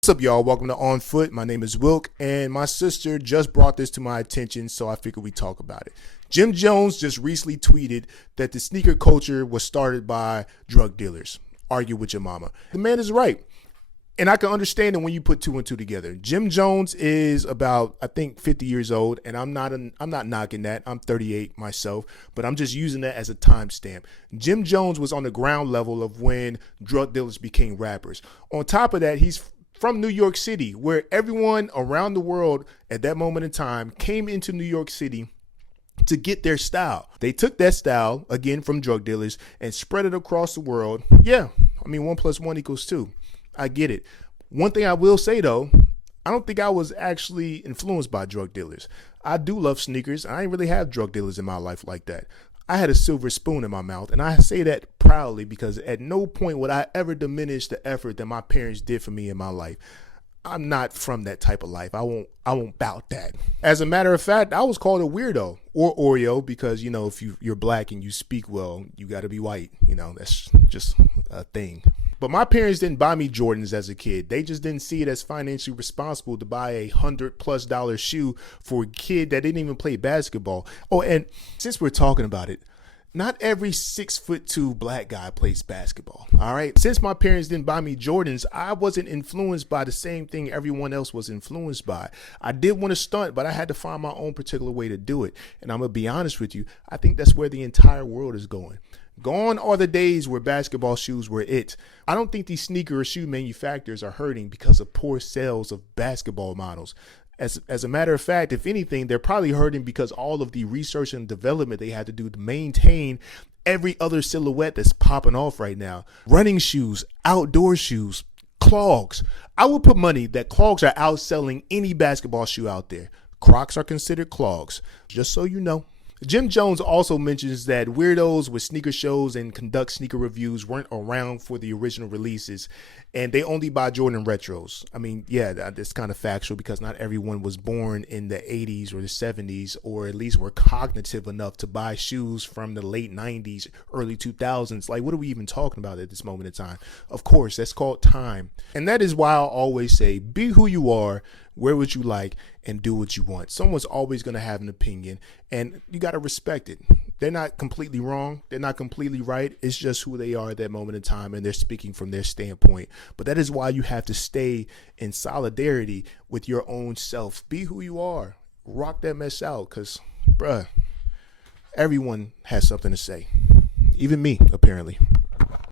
What's up, y'all? Welcome to On Foot. My name is Wilk, and my sister just brought this to my attention, so I figured we'd talk about it. Jim Jones just recently tweeted that the sneaker culture was started by drug dealers. Argue with your mama. The man is right, and I can understand it when you put two and two together. Jim Jones is about, I think, 50 years old, and I'm not knocking that. I'm 38 myself, but I'm just using that as a timestamp. Jim Jones was on the ground level of when drug dealers became rappers. On top of that, he's from New York City, where everyone around the world at that moment in time came into New York City to get their style. They took that style, again, from drug dealers and spread it across the world. Yeah, I mean, 1 + 1 = 2. I get it. One thing I will say, though, I don't think I was actually influenced by drug dealers. I do love sneakers. I ain't really have drug dealers in my life like that. I had a silver spoon in my mouth, and I say that proudly because at no point would I ever diminish the effort that my parents did for me in my life. I'm not from that type of life. I won't bout that. As a matter of fact, I was called a weirdo or Oreo because, you know, if you're black and you speak well, you got to be white. You know, that's just a thing. But my parents didn't buy me Jordans as a kid. They just didn't see it as financially responsible to buy a $100+ shoe for a kid that didn't even play basketball. Oh, and since we're talking about it, not every 6'2" black guy plays basketball. All right. Since my parents didn't buy me Jordans, I wasn't influenced by the same thing everyone else was influenced by. I did want to stunt, but I had to find my own particular way to do it. And I'm going to be honest with you. I think that's where the entire world is going. Gone are the days where basketball shoes were it. I don't think these sneaker or shoe manufacturers are hurting because of poor sales of basketball models. As a matter of fact, if anything, they're probably hurting because all of the research and development they had to do to maintain every other silhouette that's popping off right now. Running shoes, outdoor shoes, clogs. I would put money that clogs are outselling any basketball shoe out there. Crocs are considered clogs, just so you know. Jim Jones also mentions that weirdos with sneaker shows and conduct sneaker reviews weren't around for the original releases, and they only buy Jordan retros. I mean, yeah, that's kind of factual because not everyone was born in the 80s or the 70s, or at least were cognitive enough to buy shoes from the late 90s, early 2000s. Like, what are we even talking about at this moment in time? Of course, that's called time. And that is why I'll always say, be who you are, wear what you like, and do what you want. Someone's always going to have an opinion, and you got to respect it. They're not completely wrong. They're not completely right. It's just who they are at that moment in time, and they're speaking from their standpoint. But that is why you have to stay in solidarity with your own self. Be who you are. Rock that mess out, because, bruh, everyone has something to say. Even me, apparently.